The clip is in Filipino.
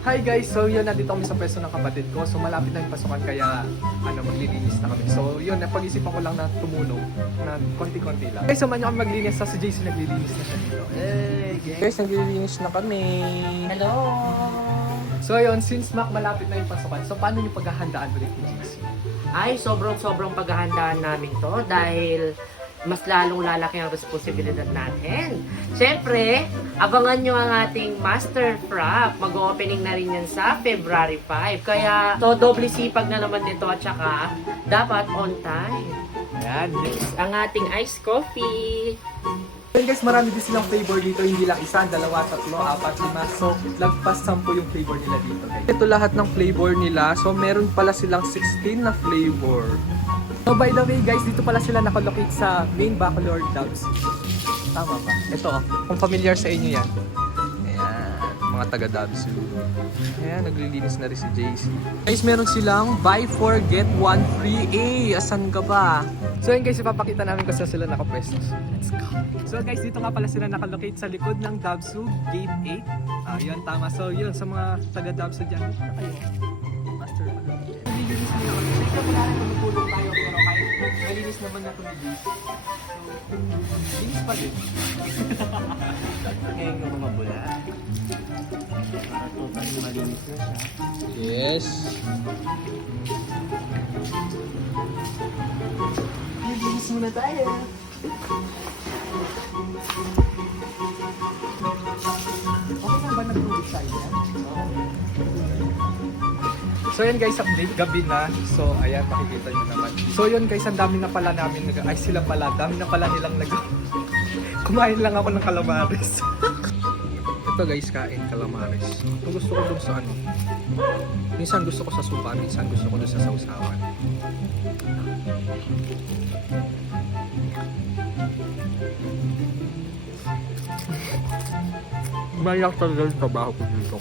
Hi guys! So yun, nandito kami sa pwesto ng kapatid ko. So malapit na yung pasukan kaya maglilinis na kami. So yun, napag-isipan ko lang na tumulong na konti-konti lang. Guys, samahan nyo kami maglinis. Sa si JC naglilinis na siya dito. Hey! Guys, naglilinis na kami. Hello! So yun, since malapit na yung pasukan, so paano yung paghahandaan ulit ni JC? Ay, sobrang paghahandaan namin to dahil mas lalong lalaki ang responsibilidad natin. Siyempre, abangan nyo ang ating Master Frap. Mag-opening na rin yan sa February 5. Kaya, doble sipag na naman nito at saka dapat on time. Ayan. Ang ating iced coffee. Then guys, marami din silang flavor dito. Hindi lang isa, dalawa, tatlo, apat, lima. So, lagpas 10 yung flavor nila dito guys. Ito lahat ng flavor nila. So, meron pala silang 16 na flavor. So by the way guys, dito pala sila nakalocate sa main Bacolod Doves. Tama ba? Ito, kung familiar sa inyo yan. Ayan, mga taga Doves. Ayan, naglilinis na rin si JC. Guys, meron silang buy 4 get 1 free. Asan ka ba? So yun guys, ipapakita namin kung saan sila nakapwesto. Let's go! So guys, dito nga pala sila nakalocate sa likod ng Dovesu Gate 8. Yun, tama. So yun, sa mga taga Dovesu dyan, dito na kayo. Master pa lang. Naglilinis nila kami. Siyempre, wala rin tumutulong tayo. Pero kahit malinis naman na tumigis. So, linis pa din. Ngayon yung mabula. Para totally malinis na siya. Yes. Linis muna tayo. Okay na ba nag-tubig tayo yan? So yun guys, update, gabi na. So ayan, makikita nyo naman. So yun guys, ang dami na pala namin ay sila pala, dami na pala nilang kumain lang ako ng calamares. Ito guys, kain calamares. Ito gusto ko dun sa ano. Minsan gusto ko sa supa, minsan gusto ko dun sa sausawan. Mayak talaga yung trabaho ko dito.